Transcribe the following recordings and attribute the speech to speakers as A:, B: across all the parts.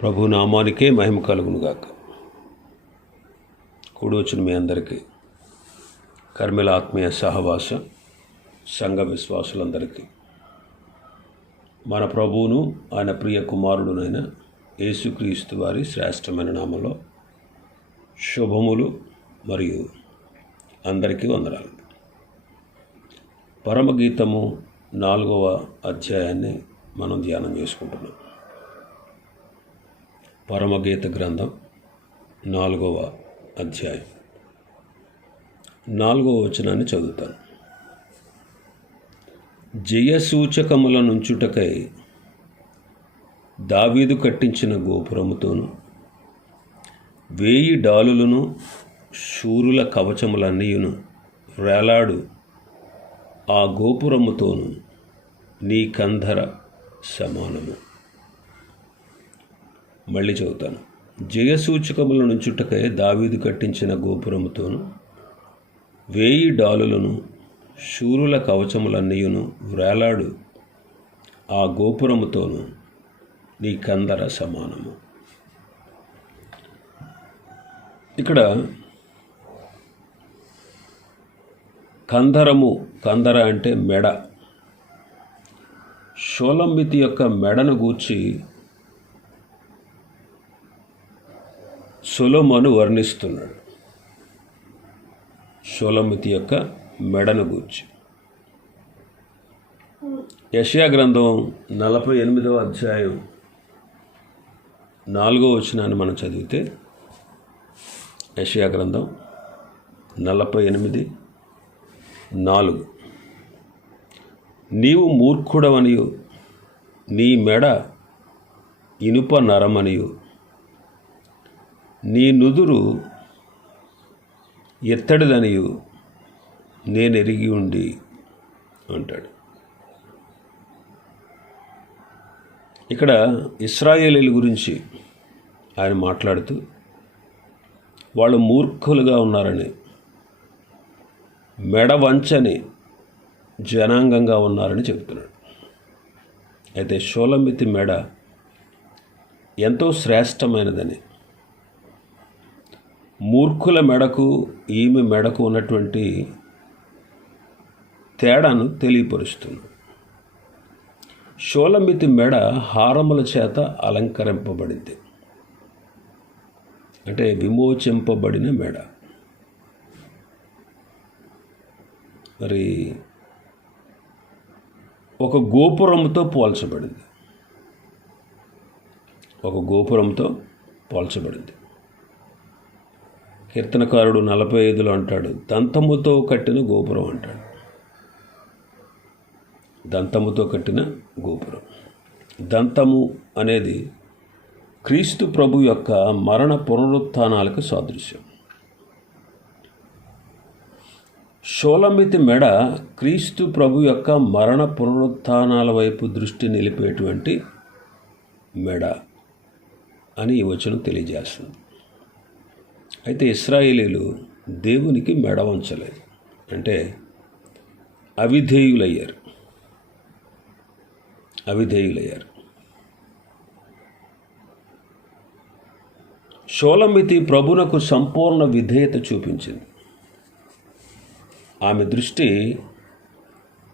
A: ప్రభు నామానికే మహిమ కలుగునుగాక. కూడి వచ్చిన మీ అందరికీ కర్మిల ఆత్మీయ సహవాస సంఘ విశ్వాసులందరికీ మన ప్రభువును ఆయన ప్రియ కుమారుడునైన యేసుక్రీస్తు వారి శ్రేష్టమైన నామంలో శుభములు మరియు అందరికీ వందనాలు. పరమగీతము నాలుగవ అధ్యాయాన్ని మనం ధ్యానం చేసుకుంటున్నాం. పరమగీత గ్రంథం నాలుగవ అధ్యాయం. నాలుగవ వచనాన్ని చదువుతాను. జయసూచకముల నుంచుటకై దావీదు కట్టించిన గోపురముతోను వేయి డాలులను శూరుల కవచములన్నీయును వేలాడు ఆ గోపురముతోను నీ కంధర సమానము. మళ్ళీ చదువుతాను. జయసూచకముల నుంచుటకై దావీదు కట్టించిన గోపురముతోను వేయి డాలులను శూరుల కవచములన్నీయును వ్రేలాడు ఆ గోపురముతోను నీ కందర సమానము. ఇక్కడ కందరము కందర అంటే మెడ. షోలంబితి యొక్క మెడను గూర్చి సొలొమోను వర్ణిస్తున్నాడు. షోలమితి యొక్క మెడను గూర్చి. యషయా గ్రంథం నలభై ఎనిమిదవ అధ్యాయం నాలుగో వచనాన్ని మనం చదివితే యషయా గ్రంథం నలభై ఎనిమిది నాలుగు. నీవు మూర్ఖుడవనియు నీ మెడ ఇనుప నరమనియు. నీ నుదురు ఎత్తడిదనియు నేను ఎరిగి ఉండి అంటాడు. ఇక్కడ ఇస్రాయేలీల గురించి ఆయన మాట్లాడుతూ వాళ్ళు మూర్ఖులుగా ఉన్నారని మెడ వంచని జనాంగంగా ఉన్నారని చెబుతున్నాడు. అయితే షోలమితి మెడ ఎంతో శ్రేష్టమైనదని మూర్ఖుల మెడకు ఈమె మెడకు ఉన్నటువంటి తేడాను తెలియపరుస్తుంది. షోలమితి మెడ హారముల చేత అలంకరింపబడింది. అంటే విమోచింపబడిన మెడ. మరి ఒక గోపురంతో పోల్చబడింది. ఒక గోపురంతో పోల్చబడింది. కీర్తనకారుడు నలభై ఐదులో అంటాడు దంతముతో కట్టిన గోపురం అంటాడు. దంతముతో కట్టిన గోపురం. దంతము అనేది క్రీస్తు ప్రభు యొక్క మరణ పునరుత్థానాలకు సాదృశ్యం. షోలమితి మెడ క్రీస్తు ప్రభు యొక్క మరణ పునరుత్థానాల వైపు దృష్టి నిలిపేటువంటి మెడ అని ఈ వచనం తెలియజేస్తుంది. అయితే ఇస్రాయేలీలు దేవునికి మెడ వంచలేదు. అంటే అవిధేయులయ్యారు. అవిధేయులయ్యారు. షోలమితి ప్రభునకు సంపూర్ణ విధేయత చూపించింది. ఆమె దృష్టి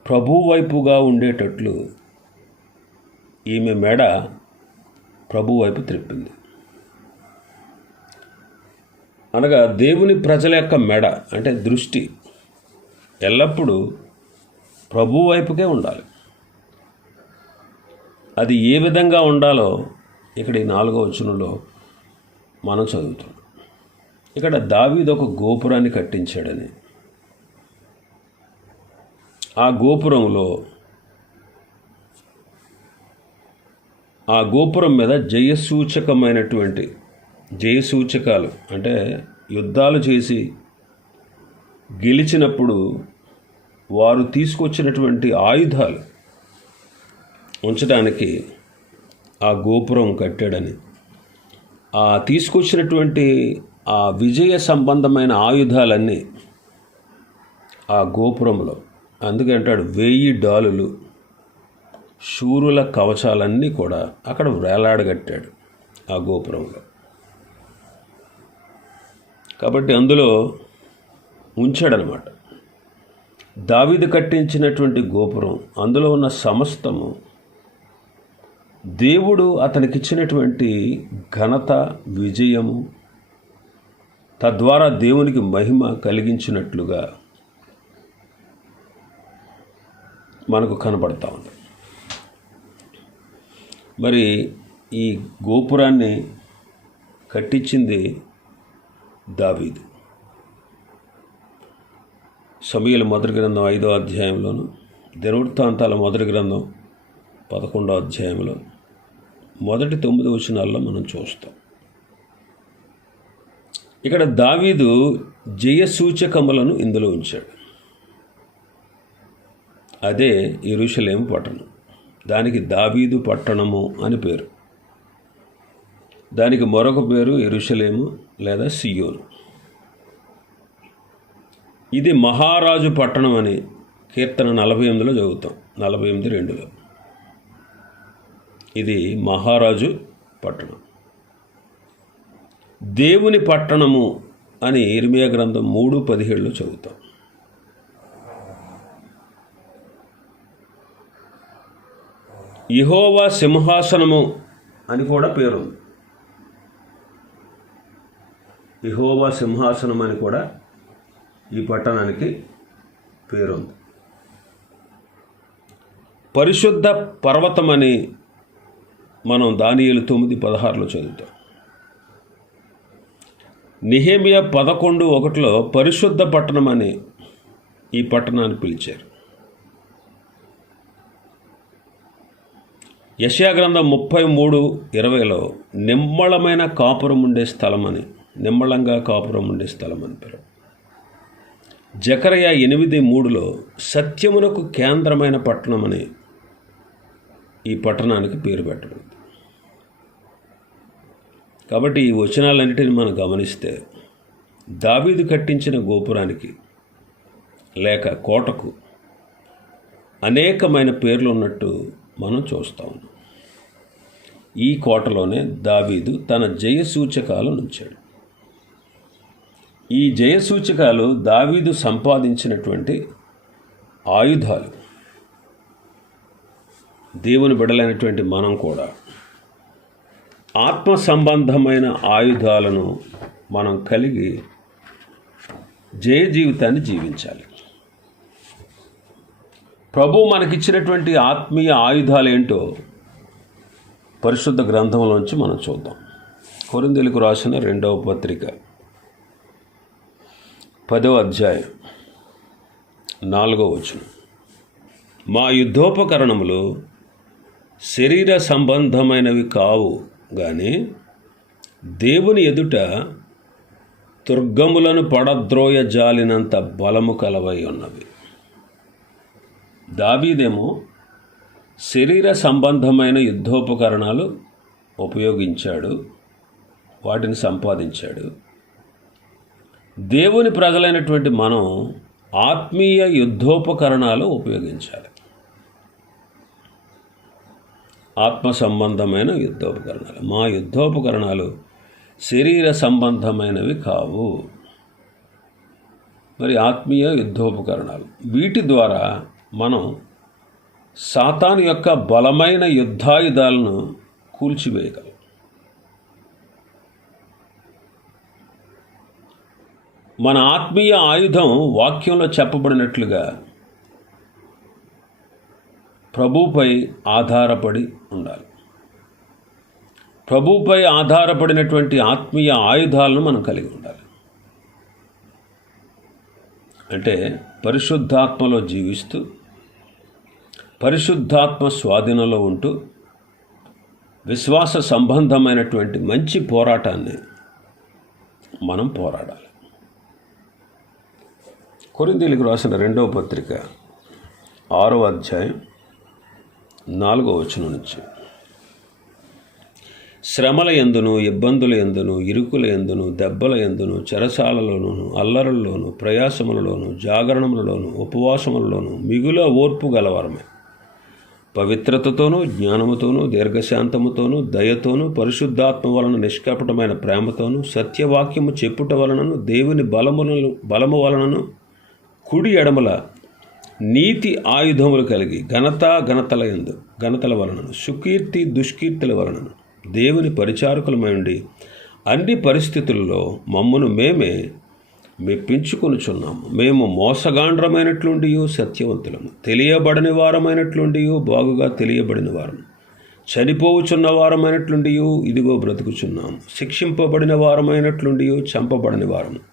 A: ప్రభు వైపుగా ఉండేటట్లు ఈమె మెడ ప్రభు వైపు త్రిప్పింది. అనగా దేవుని ప్రజల యొక్క మెడ అంటే దృష్టి ఎల్లప్పుడూ ప్రభు వైపుకే ఉండాలి. అది ఏ విధంగా ఉండాలో ఇక్కడ ఈ నాలుగో వచనంలో మనం చదువుతున్నాం. ఇక్కడ దావీద్ ఒక గోపురాన్ని కట్టించాడని. ఆ గోపురంలో ఆ గోపురం మీద జయసూచకమైనటువంటి జయసూచకాలు అంటే యుద్ధాలు చేసి గెలిచినప్పుడు వారు తీసుకొచ్చినటువంటి ఆయుధాలు ఉంచడానికి ఆ గోపురం కట్టాడని. ఆ తీసుకొచ్చినటువంటి ఆ విజయ సంబంధమైన ఆయుధాలన్నీ ఆ గోపురంలో. అందుకే అంటాడు వెయ్యి డాలులు శూరుల కవచాలన్నీ కూడా అక్కడ వేలాడగట్టాడు ఆ గోపురంలో. కాబట్టి అందులో ఉంచాడనమాట. దావిది కట్టించినటువంటి గోపురం అందులో ఉన్న సమస్తము దేవుడు అతనికిచ్చినటువంటి ఘనత విజయము తద్వారా దేవునికి మహిమ కలిగించినట్లుగా మనకు కనబడతా ఉంది. మరి ఈ గోపురాన్ని కట్టించింది దావీదు. సమీల మొదటి గ్రంథం ఐదో అధ్యాయంలోను దినవృత్తాంతాల మొదటి గ్రంథం పదకొండో అధ్యాయంలో మొదటి తొమ్మిది వచనాల్లో మనం చూస్తాం. ఇక్కడ దావీదు జయసూచకములను ఇందులో ఉంచాడు. అదే ఇరుషలేం పట్టణం. దానికి దావీదు పట్టణము అని పేరు. దానికి మరొక పేరు ఇరుషలేము లేదా సియోను ఇది మహారాజు పట్టణం అని కీర్తన నలభై ఎనిమిదిలో చదువుతాం. నలభై ఎనిమిది రెండులో. ఇది మహారాజు పట్టణం. దేవుని పట్టణము అని ఇర్మియా గ్రంథం మూడు పదిహేడులో చదువుతాం. ఇహోవా సింహాసనము అని కూడా పేరుంది. ఇహోవా సింహాసనం అని కూడా ఈ పట్టణానికి పేరుంది. పరిశుద్ధ పర్వతమని మనం దానియేలు తొమ్మిది పదహారులో చదువుతాం. నిహేమియా పదకొండు ఒకటిలో పరిశుద్ధ పట్టణం అని ఈ పట్టణాన్ని పిలిచారు. యశాగ్రంథం ముప్పై మూడు ఇరవైలో నిమ్మళమైన కాపురం ఉండే స్థలం అని నిమ్మళంగా కాపురం ఉండే స్థలం అని పేరు. జకరయ ఎనిమిది మూడులో సత్యమునకు కేంద్రమైన పట్టణం అని ఈ పట్టణానికి పేరు పెట్టబడింది. కాబట్టి ఈ వచనాలన్నిటిని మనం గమనిస్తే దావీదు కట్టించిన గోపురానికి లేక కోటకు అనేకమైన పేర్లు ఉన్నట్టు మనం చూస్తా ఉన్నాం. ఈ కోటలోనే దావీదు తన జయసూచకాలను ఉంచాడు. ఈ జయసూచకాలు దావీదు సంపాదించినటువంటి ఆయుధాలు. దేవుని బిడలైనటువంటి మనం కూడా ఆత్మ సంబంధమైన ఆయుధాలను మనం కలిగి జయ జీవితాన్ని జీవించాలి. ప్రభు మనకిచ్చినటువంటి ఆత్మీయ ఆయుధాలు ఏంటో పరిశుద్ధ గ్రంథంలోంచి మనం చూద్దాం. కొరిందెలకు రాసిన రెండవ పత్రిక. పదో అధ్యాయం. నాలుగవ వచనం. మా యుద్ధోపకరణములు శరీర సంబంధమైనవి కావు కానీ దేవుని ఎదుట దుర్గములను పడద్రోయ జాలినంత బలము కలవై ఉన్నవి. దావీదేమో శరీర సంబంధమైన యుద్ధోపకరణాలు ఉపయోగించాడు వాటిని సంపాదించాడు. దేవుని ప్రజలైనటువంటి మనం ఆత్మీయ యుద్ధోపకరణాలు ఉపయోగించాలి. ఆత్మ సంబంధమైన యుద్ధోపకరణాలు. మా యుద్ధోపకరణాలు శరీర సంబంధమైనవి కావు. మరి ఆత్మీయ యుద్ధోపకరణాలు. వీటి ద్వారా మనం సాతాను యొక్క బలమైన యుద్ధాయుధాలను కూల్చివేయగలం. మన ఆత్మీయ ఆయుధం వాక్యంలో చెప్పబడినట్లుగా ప్రభుపై ఆధారపడి ఉండాలి. ప్రభుపై ఆధారపడినటువంటి ఆత్మీయ ఆయుధాలను మనం కలిగి ఉండాలి. అంటే పరిశుద్ధాత్మలో జీవిస్తూ పరిశుద్ధాత్మ స్వాధీనంలో ఉంటూ విశ్వాస సంబంధమైనటువంటి మంచి పోరాటాన్ని మనం పోరాడాలి. కొరిందీలకు రాసిన రెండవ పత్రిక ఆరో అధ్యాయం నాలుగో వచనం నుంచి. శ్రమల ఎందును ఇబ్బందుల ఎందును ఇరుకుల ఎందును దెబ్బల ఎందును చెరసాలలోను అల్లరల్లోను ప్రయాసములలోను జాగరణములలోను ఉపవాసములలోను మిగుల ఓర్పు గలవరమే. పవిత్రతతోనూ జ్ఞానముతోనూ దీర్ఘశాంతముతోనూ దయతోనూ పరిశుద్ధాత్మ వలన నిష్కపటమైన ప్రేమతోనూ సత్యవాక్యము చెప్పుట వలనను దేవుని బలములను బలము వలనను కుడి ఎడమల నీతి ఆయుధములు కలిగి ఘనత ఘనతల ఎందు ఘనతల వలనను సుకీర్తి దుష్కీర్తుల వలనను దేవుని పరిచారకులమై ఉండి అన్ని పరిస్థితుల్లో మమ్మను మేమే మెప్పించుకొనుచున్నాము. మేము మోసగాండ్రమైనట్లుండి సత్యవంతులము. తెలియబడని వారమైనట్లుండి బాగుగా తెలియబడిన వారం. చనిపోవుచున్న వారమైనట్లుండి ఇదిగో బ్రతుకుచున్నాము. శిక్షింపబడిన వారమైనట్లుండి చంపబడని వారము.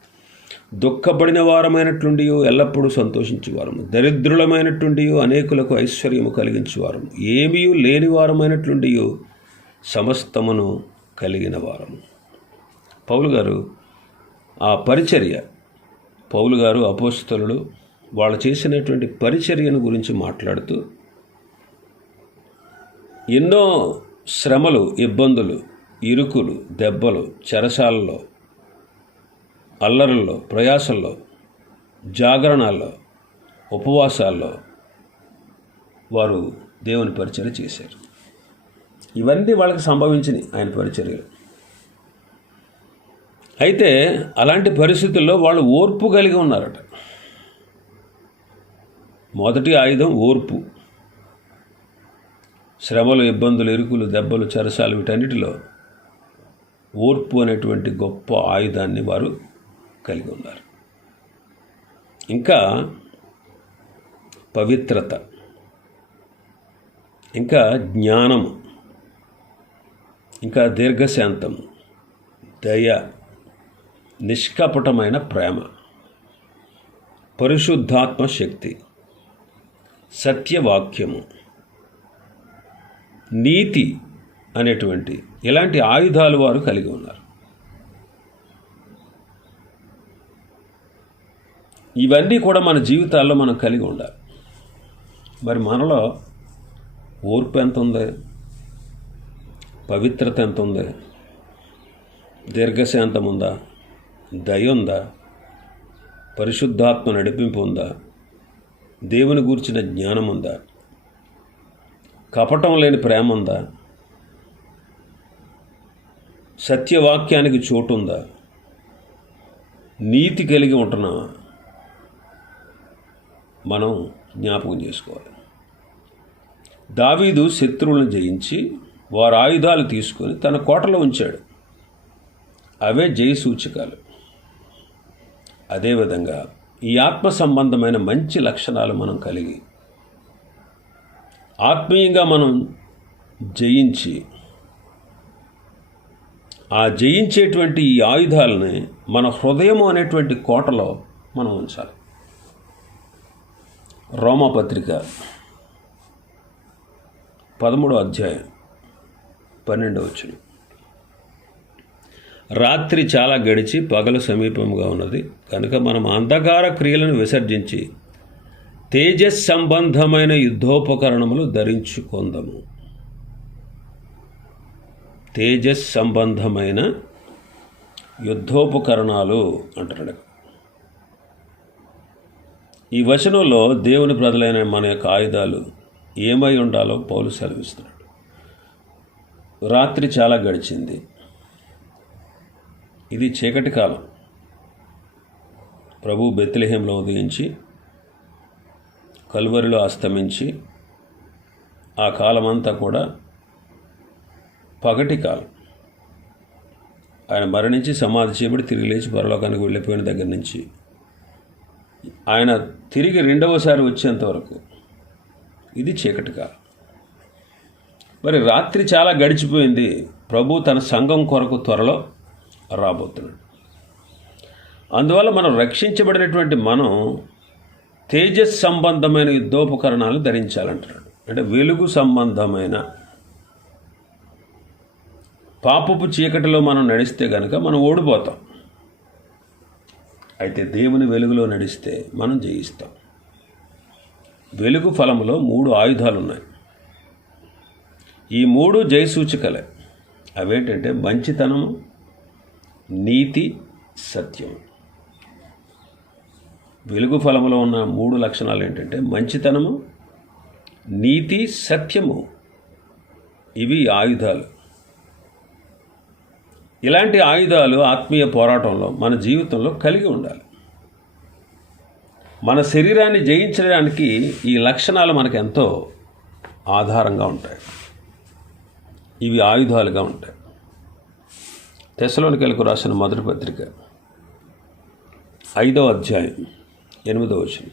A: దుఃఖపడిన వారమైనట్లుండి ఎల్లప్పుడూ సంతోషించేవారము. దరిద్రులమైనట్లుండి అనేకులకు ఐశ్వర్యము కలిగించేవారము. ఏమీ లేని వారమైనట్లుండి సమస్తమును కలిగిన వారము. పౌలు గారు ఆ పరిచర్య పౌలు గారు అపోస్తలుడు వాళ్ళు చేసినటువంటి పరిచర్యను గురించి మాట్లాడుతూ ఎన్నో శ్రమలు ఇబ్బందులు ఇరుకులు దెబ్బలు చెరసాలలో అల్లరుల్లో ప్రయాసల్లో జాగరణాల్లో ఉపవాసాల్లో వారు దేవుని పరిచర్య చేశారు. ఇవన్నీ వాళ్ళకి సంభవించినాయి ఆయన పరిచర్యలు. అయితే అలాంటి పరిస్థితుల్లో వాళ్ళు ఓర్పు కలిగి ఉన్నారట. మొదటి ఆయుధం ఓర్పు. శ్రమలు ఇబ్బందులు ఇరుకులు దెబ్బలు చెరసాలు వీటన్నిటిలో ఓర్పు అనేటువంటి గొప్ప ఆయుధాన్ని వారు కలిగి ఉన్నారు. ఇంకా పవిత్రత ఇంకా జ్ఞానము ఇంకా దీర్ఘశాంతము దయ నిష్కపటమైన ప్రేమ పరిశుద్ధాత్మ శక్తి సత్యవాక్యము నీతి అనేటువంటి ఇలాంటి ఆయుధాలు వారు కలిగి ఉన్నారు. ఇవన్నీ కూడా మన జీవితాల్లో మనం కలిగి ఉండాలి. మరి మనలో ఓర్పు ఎంత ఉంది పవిత్రత ఎంత ఉంది దీర్ఘశాంతం ఉందా? దయ ఉందా? పరిశుద్ధాత్మ నడిపింపు ఉందా? దేవుని గూర్చిన జ్ఞానం ఉందా? కపటం లేని ప్రేమ ఉందా? సత్యవాక్యానికి చోటు ఉందా? నీతి కలిగి ఉంటున్నావా? మనం జ్ఞాపకం చేసుకోవాలి. దావీదు శత్రువులను జయించి వారు ఆయుధాలు తీసుకొని తన కోటలో ఉంచాడు. అవే జయ సూచికాలు అదేవిధంగా ఈ ఆత్మ సంబంధమైన మంచి లక్షణాలు మనం కలిగి ఆత్మీయంగా మనం జయించి ఆ జయించేటువంటి ఈ ఆయుధాలని మన హృదయము అనేటువంటి కోటలో మనం ఉంచాలి. రోమపత్రిక పదమూడో అధ్యాయం పన్నెండవ వచ్చిన రాత్రి చాలా గడిచి పగలు సమీపంగా ఉన్నది. కనుక మనం అంధకార క్రియలను విసర్జించి తేజస్ సంబంధమైన యుద్ధోపకరణములు ధరించుకుందాము. తేజస్ సంబంధమైన యుద్ధోపకరణాలు అంటాడు ఈ వచనంలో దేవుని ప్రజలైన మన యొక్క ఆయుధాలు ఏమై ఉండాలో పౌలు సెలవిస్తున్నాడు. రాత్రి చాలా గడిచింది. ఇది చీకటి కాలం. ప్రభు బెత్తిలహేంలో ఉదయించి కలువరిలో అస్తమించి ఆ కాలమంతా కూడా పగటి కాలం. ఆయన మరణించి సమాధి చేయబడి తిరిగి లేచి పరలోకానికి వెళ్ళిపోయిన దగ్గర నుంచి ఆయన తిరిగి రెండవసారి వచ్చేంత వరకు ఇది చీకటి కాలం. మరి రాత్రి చాలా గడిచిపోయింది. ప్రభు తన సంఘం కొరకు త్వరలో రాబోతున్నాడు. అందువల్ల మనం రక్షించబడినటువంటి మనం తేజస్ సంబంధమైన యుద్ధోపకరణాలు ధరించాలంటున్నాడు. అంటే వెలుగు సంబంధమైన పాపపు చీకటిలో మనం నడిస్తే కనుక మనం ఓడిపోతాం. అయితే దేవుని వెలుగులో నడిస్తే మనం జయిస్తాం. వెలుగు ఫలములో మూడు ఆయుధాలు ఉన్నాయి ఈ మూడు జయసూచికలే. అవేంటంటే మంచితనము నీతి సత్యం వెలుగు ఫలములో ఉన్న మూడు లక్షణాలు ఏంటంటే మంచితనము నీతి సత్యము. ఇవి ఆయుధాలు. ఇలాంటి ఆయుధాలు ఆత్మీయ పోరాటంలో మన జీవితంలో కలిగి ఉండాలి. మన శరీరాన్ని జయించడానికి ఈ లక్షణాలు మనకు ఎంతో ఆధారంగా ఉంటాయి. ఇవి ఆయుధాలుగా ఉంటాయి. తెసలోనికలకు రాసిన మొదటి పత్రిక ఐదవ అధ్యాయం ఎనిమిదవ వచనం.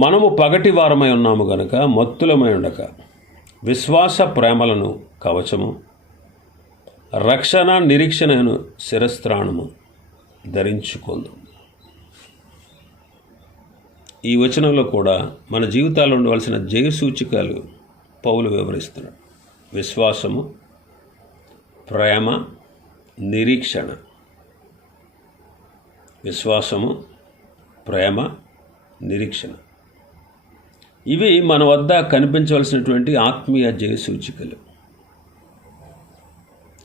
A: మనము పగటి వారమై ఉన్నాము గనుక మత్తులమై ఉండక విశ్వాస ప్రేమలను కవచము రక్షణ నిరీక్షణను శిరస్త్రాణము ధరించుకుందాం. ఈ వచనంలో కూడా మన జీవితాల్లో ఉండవలసిన జయసూచికలు పౌలు వివరిస్తున్నాడు. విశ్వాసము ప్రేమ నిరీక్షణ. విశ్వాసము ప్రేమ నిరీక్షణ. ఇవి మన వద్ద కనిపించవలసినటువంటి ఆత్మీయ జయ సూచికలు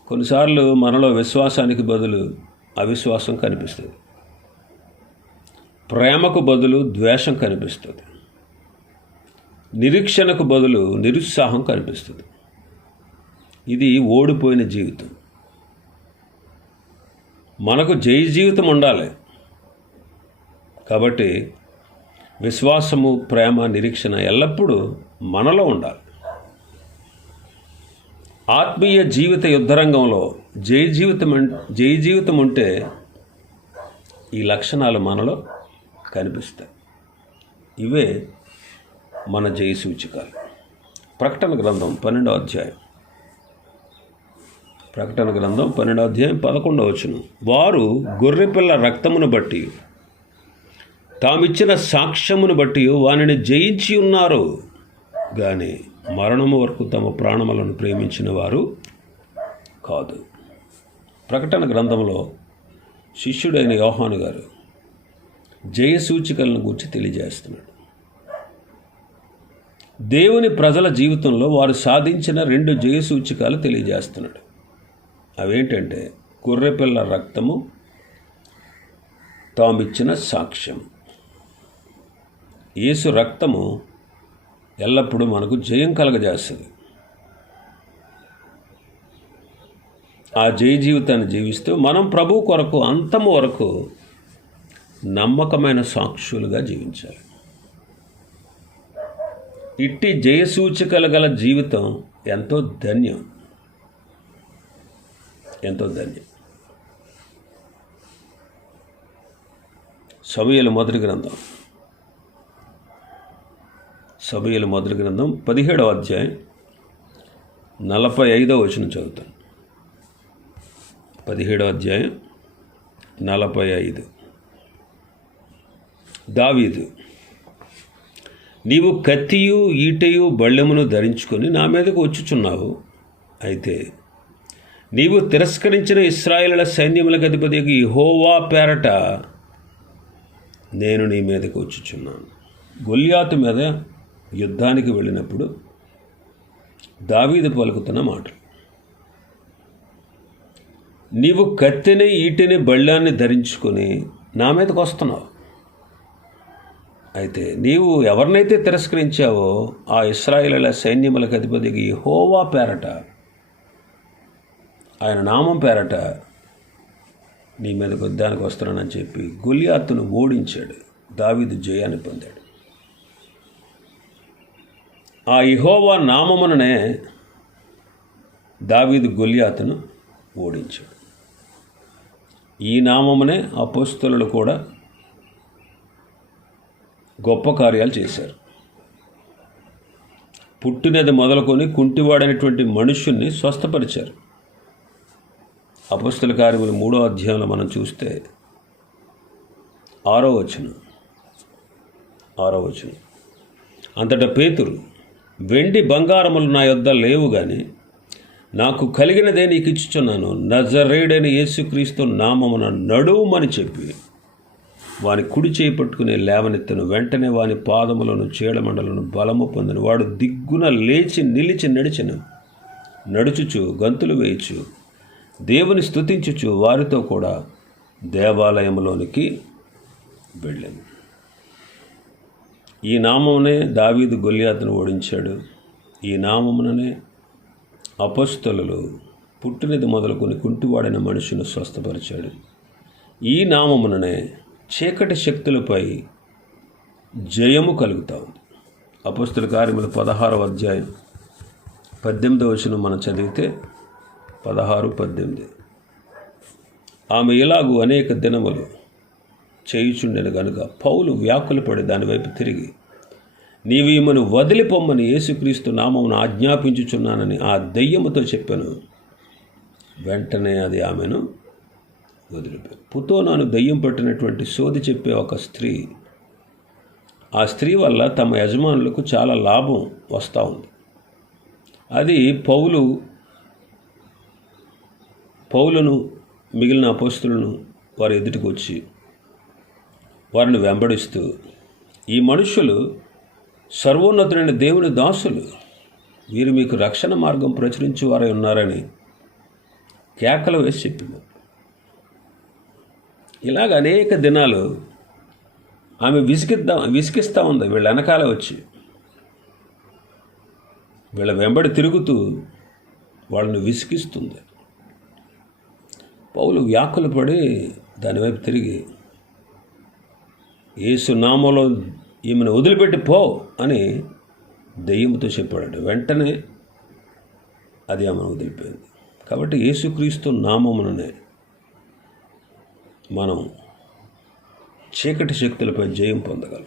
A: కొన్నిసార్లు మనలో విశ్వాసానికి బదులు అవిశ్వాసం కనిపిస్తుంది. ప్రేమకు బదులు ద్వేషం కనిపిస్తుంది. నిరీక్షణకు బదులు నిరుత్సాహం కనిపిస్తుంది. ఇది ఓడిపోయిన జీవితం. మనకు జై జీవితం ఉండాలి. కాబట్టి విశ్వాసము ప్రేమ నిరీక్షణ ఎల్లప్పుడూ మనలో ఉండాలి. ఆత్మీయ జీవిత యుద్ధరంగంలో జై జీవితం జయ జై జీవితం ఉంటే ఈ లక్షణాలు మనలో కనిపిస్తాయి. ఇవే మన జయ సూచికలు. ప్రకటన గ్రంథం పన్నెండో అధ్యాయం. ప్రకటన గ్రంథం పన్నెండో అధ్యాయం పదకొండవ వచనం. వారు గొర్రెపిల్ల రక్తమును బట్టి తామిచ్చిన సాక్ష్యమును బట్టి వానిని జయించి ఉన్నారు. కానీ మరణము వరకు తమ ప్రాణములను ప్రేమించిన వారు కాదు. ప్రకటన గ్రంథంలో శిష్యుడైన యోహాను గారు జయ సూచికలను గురించి తెలియజేస్తున్నాడు. దేవుని ప్రజల జీవితంలో వారు సాధించిన రెండు జయసూచికాలు తెలియజేస్తున్నాడు. అవేంటంటే గొర్రెపిల్ల రక్తము తామిచ్చిన సాక్ష్యం. యేసు రక్తము ఎల్లప్పుడూ మనకు జయం కలగజేస్తుంది. ఆ జయ జీవితాన్ని జీవిస్తూ మనం ప్రభు కొరకు అంతము వరకు నమ్మకమైన సాక్షులుగా జీవించాలి. ఇట్టి జయసూచికలు గల జీవితం ఎంతో ధన్యం. ఎంతో ధన్యం. సమయలు మొదటి గ్రంథం. సమయలు మొదటి గ్రంథం పదిహేడవ అధ్యాయం నలభై ఐదవ వచనం చదువుతాను. పదిహేడవ అధ్యాయం నలభై ఐదు దావీదు నీవు కత్తియు ఈటయు బళ్ళెమును ధరించుకొని నా మీదకు వచ్చుచున్నావు. అయితే నీవు తిరస్కరించిన ఇస్రాయిల సైన్యములకు అధిపతి హోవా పేరట నేను నీ మీదకు వచ్చుచున్నాను. గొల్యాతు మీద యుద్ధానికి వెళ్ళినప్పుడు దావీదు పలుకుతున్న మాట. నీవు కత్తిని ఈటిని బళ్ళాన్ని ధరించుకొని నా మీదకు వస్తున్నావు. అయితే నీవు ఎవరినైతే తిరస్కరించావో ఆ ఇస్రాయిల సైన్యములకు అధిపతికి హోవా పేరట ఆయన నామం పేరట నీ మీదకు యుద్ధానికి వస్తున్నానని చెప్పి గులియాతును ఓడించాడు. దావీదు జయాన్ని పొందాడు. ఆ ఇహోవా నామముననే దావీదు గొలియాతను ఓడించాడు. ఈ నామమునే అపోస్తులు కూడా గొప్ప కార్యాలు చేశారు. పుట్టినది మొదలుకొని కుంటివాడైనటువంటి మనుష్యుణ్ణి స్వస్థపరిచారు. అపస్తుల కార్యములు మూడో అధ్యాయంలో మనం చూస్తే ఆరో వచనం ఆరో వచనం. అంతటా పేతురు వెండి బంగారములు నా యొద్ద లేవు కానీ నాకు కలిగినదే నీకు ఇచ్చుచున్నాను. నజరేడని యేసుక్రీస్తు నామమున నడువుమని చెప్పి వాని కుడి చేయి పట్టుకునే లేవనెత్తను. వెంటనే వాని పాదములను చీడమండలను బలము పొందిన. వాడు దిగ్గున లేచి నిలిచి నడిచిన. నడుచుచు గంతులు వేయచు దేవుని స్థుతించుచు వారితో కూడా దేవాలయంలోనికి వెళ్ళాను. ఈ నామమునే దావీదు గొల్లియాతను ఓడించాడు. ఈ నామముననే అపస్తులలో పుట్టినది మొదలుకొని కుంటివాడైన మనుషును స్వస్థపరిచాడు. ఈ నామముననే చీకటి శక్తులపై జయము కలుగుతా ఉంది అపస్తుల కార్యములు పదహారవ అధ్యాయం పద్దెనిమిదవ వచనం మనం చదివితే పదహారు పద్దెనిమిది. ఆమె ఇలాగూ అనేక దినములు చేయుచుండెను గనుక పౌలు వ్యాకులపడి దానివైపు తిరిగి నీవు ఈమెను వదిలిపొమ్మని యేసుక్రీస్తు నామమును ఆజ్ఞాపించుచున్నానని ఆ దెయ్యముతో చెప్పాను. వెంటనే అది ఆమెను వదిలిపోయి పుతోనాను దెయ్యం పట్టినటువంటి సోది చెప్పే ఒక స్త్రీ ఆ స్త్రీ వల్ల తమ యజమానులకు చాలా లాభం వస్తూ ఉంది. అది పౌలు పౌలను మిగిలిన అపోస్తులను వారి ఎదుటికి వచ్చి వారిని వెంబడిస్తూ ఈ మనుషులు సర్వోన్నతుడైన దేవుని దాసులు. వీరు మీకు రక్షణ మార్గం ప్రచురించి వారై ఉన్నారని కేకలు వేసి చెప్పింది ఇలాగ అనేక దినాలు ఆమె విసిగిద్దాం విసిగిస్తూ ఉంది. వీళ్ళ వెనకాల వచ్చి వీళ్ళ వెంబడి తిరుగుతూ వాళ్ళని విసిగిస్తుంది. పౌలు వ్యాకులు పడి దానివైపు తిరిగి యేసు నామంలో ఈమెను వదిలిపెట్టి పో అని దెయ్యంతో చెప్పాడు వెంటనే అది ఆమెను వదిలిపోయింది. కాబట్టి యేసుక్రీస్తు నామముననే మనం చీకటి శక్తులపై జయం పొందగలం.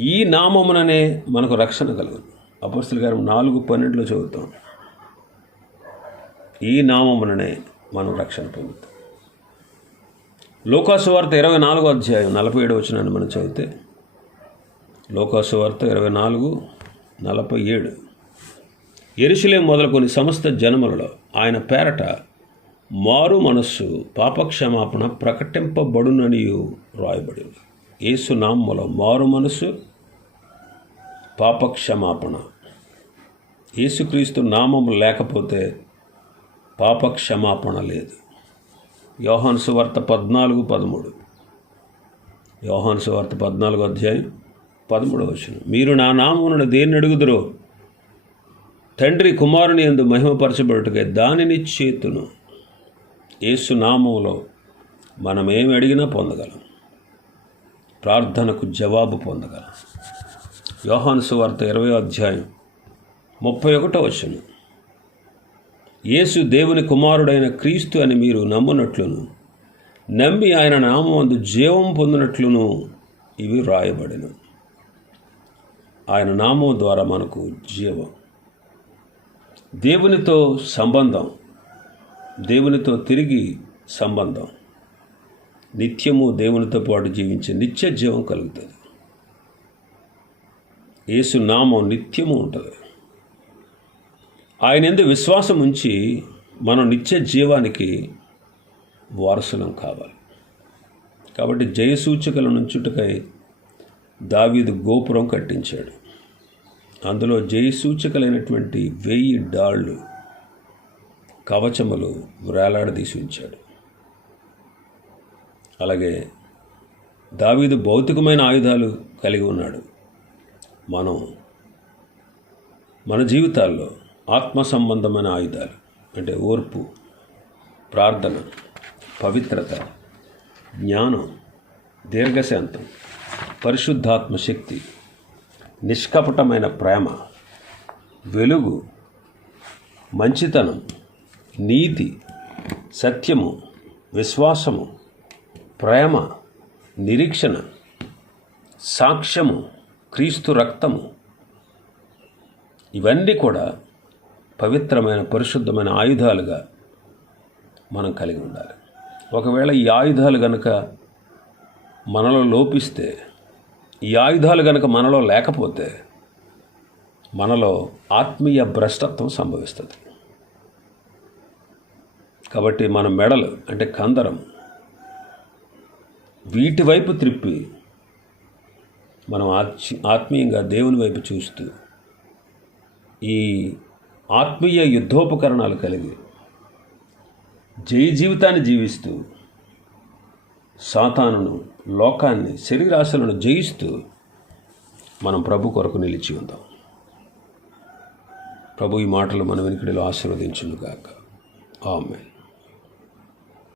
A: ఈ నామముననే మనకు రక్షణ కలుగును. అపస్తుల గారు నాలుగు పన్నెండులో చదువుతాం. ఈ నామముననే మనం రక్షణ పొందుతాం. లోకాసువార్త ఇరవై నాలుగో అధ్యాయం నలభై ఏడు వచ్చినాన్ని మనం చదివితే లోకాసువార్త ఇరవై నాలుగు నలభై ఏడు. ఎరుసలే మొదలుకొని సమస్త జనములలో ఆయన పేరట మారు మనస్సు పాపక్షమాపణ ప్రకటింపబడుననియు రాయబడింది. యేసు నామములో మారు మనస్సు పాపక్షమాపణ. యేసుక్రీస్తు నామము లేకపోతే పాపక్షమాపణ లేదు. యోహాను సువార్త పద్నాలుగు పదమూడు. యోహాను సువార్త పద్నాలుగు అధ్యాయం పదమూడు వచ్చిన మీరు నా నామమును దేన్ని అడుగుదరో? తండ్రి కుమారుని ఎందు మహిమపరచబడుటకే దానిని చేతును. యేసు నామంలో మనం ఏమి అడిగినా పొందగలం. ప్రార్థనకు జవాబు పొందగలం. యోహాను సువార్త ఇరవై అధ్యాయం ముప్పై ఒకటో వచ్చిన యేసు దేవుని కుమారుడైన క్రీస్తు అని మీరు నమ్మునట్లును. నమ్మి ఆయన నామందు జీవం పొందినట్లును ఇవి వ్రాయబడిన ఆయన నామం ద్వారా మనకు జీవం. దేవునితో సంబంధం. దేవునితో తిరిగి సంబంధం. నిత్యము దేవునితో పాటు జీవించే నిత్య జీవం కలుగుతుంది. యేసు నామం నిత్యము ఉంటుంది. ఆయన ఎందు విశ్వాసం ఉంచి మనం నిత్య జీవానికి వారసులం కావాలి. కాబట్టి జయసూచకల నుంచుటకై దావీదు గోపురం కట్టించాడు. అందులో జయసూచకలైనటువంటి వెయ్యి డాళ్ళు కవచములు వ్రేలాడదీసి ఉంచాడు. అలాగే దావీదు భౌతికమైన ఆయుధాలు కలిగి ఉన్నాడు. మనం మన జీవితాల్లో ఆత్మ సంబంధమైన ఆయుధాలు అంటే ఓర్పు ప్రార్థన పవిత్రత జ్ఞానం దీర్ఘశాంతం పరిశుద్ధాత్మ శక్తి నిష్కపటమైన ప్రేమ వెలుగు మంచితనం నీతి సత్యము విశ్వాసము ప్రేమ నిరీక్షణ సాక్ష్యము క్రీస్తు రక్తము. ఇవన్నీ కూడా పవిత్రమైన పరిశుద్ధమైన ఆయుధాలుగా మనం కలిగి ఉండాలి. ఒకవేళ ఈ ఆయుధాలు గనక మనలో లోపిస్తే ఈ ఆయుధాలు గనక మనలో లేకపోతే మనలో ఆత్మీయ భ్రష్టత్వం సంభవిస్తుంది. కాబట్టి మన మెడలు అంటే కందరం వీటి వైపు త్రిప్పి మనం ఆత్మీయంగా దేవుని వైపు చూస్తూ ఈ ఆత్మీయ యుద్ధోపకరణాలు కలిగి జై జీవితాన్ని జీవిస్తూ సాతానును లోకాన్ని శరీరాశలను జయిస్తూ మనం ప్రభు కొరకు నిలిచి ఉందాం. ప్రభు ఈ మాటలు మన వెనుకడిలో ఆశీర్వదించునుగాక. ఆమె